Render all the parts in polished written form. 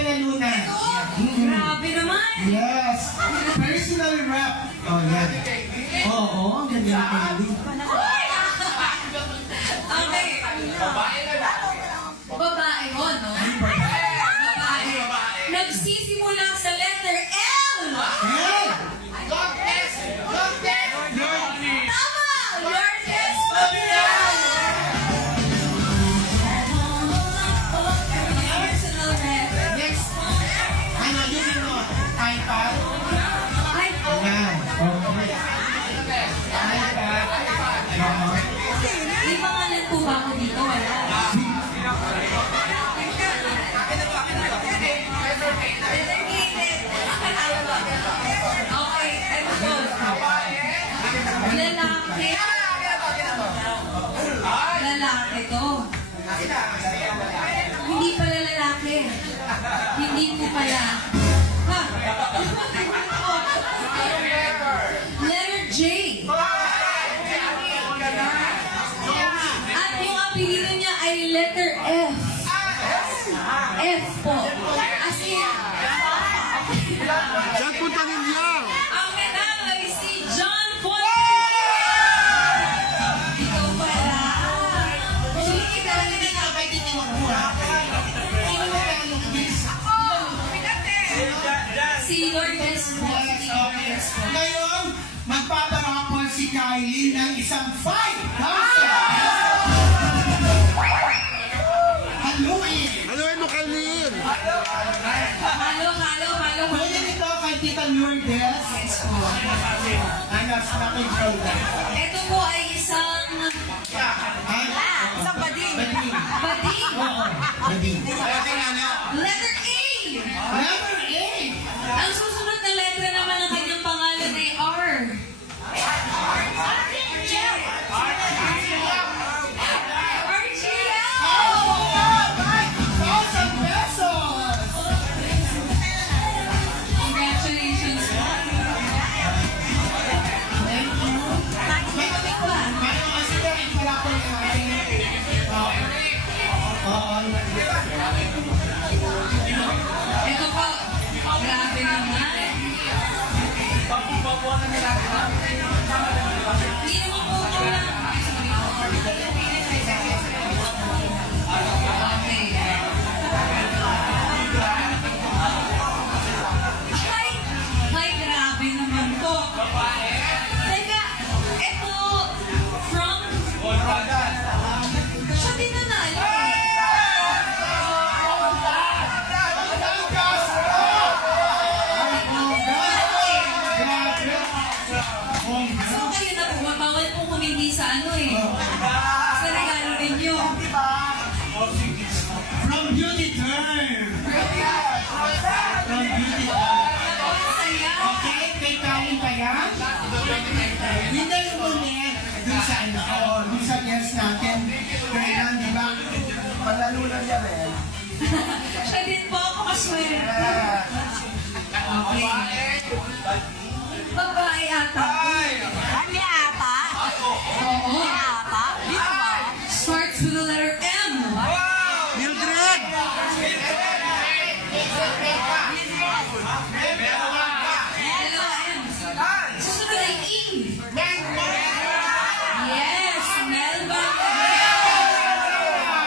panalunan. Grabe naman! Yes. Personal rap. Oh, yan. Oo, ang ganda ng candy. Okay. Babae mo, no? Babae. Nagsisimula sa letter L! Hey! Tama! Lourdes Fabian! Personal rep. Next. Ano, yun ano? iPad? Ay, Yan. Okay. iPad. may pangalan po ba ako dito? Wala. Okay, eto po. Lalaki. Lalaki to. Hindi pala lalaki. Hindi po pala. Ha? Letter J. At yung apelido niya ay letter F. F po. As in, Saan punta ninyo? ang nanalo ay si John Fonte. Ikaw pala. Sige, talaga na nakabay din yung mura. Sino mo kaya si Lourdes po. Yes, okay. Ngayon, magpaparapol si Kylie ng isang 5,000. Haluin. Haluin mo kay Lynn. Halo. Pwede nito kay Tita Lourdes. Yes po. Ano, sa aking program. Ito po ay isang Ay, Isang bading. bading. bading. Oo, bading. Letter A. Letter A. Ang susunod na letra naman ng kanyang pangalan ay R. RGL! Oh, 5,000 pesos. Congratulations po. Thank you. May kapit ko lang. May mga sila rin pala ko yung ating. Oo. Ito po. Grabe naman. Hindi naman po ito lang. Okay. Ay, grabe naman to. Teka, ito, from... Siya din nanalo eh. So kayo na po, bawal po kumindi sa ano eh. Sa regalo ninyo. From Beauty Term. From Beauty Term. Ako, saya. Okay, kay Kain pa yan? Hindi yung ulit. Dun sa ano, dun sa guest natin. Kailan, di ba? Palalunan niya rin. Siya din po ako kaswerte. Okay. Babae ata. Ano ata? Oo. Ata? Dito ba? Starts with the letter M. Mildred! Dalawa M. Susunod ay E. Yes, Melba.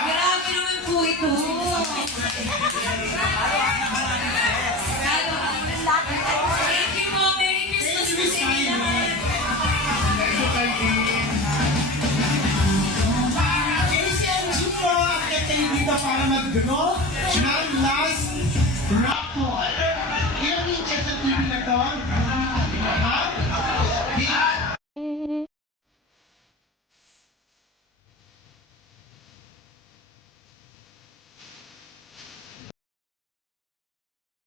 Grabe naman po ito. Thank you po. Merry Christmas po sa inyo lahat. KCMG po, akit kayo dito para mag-draw ng last round.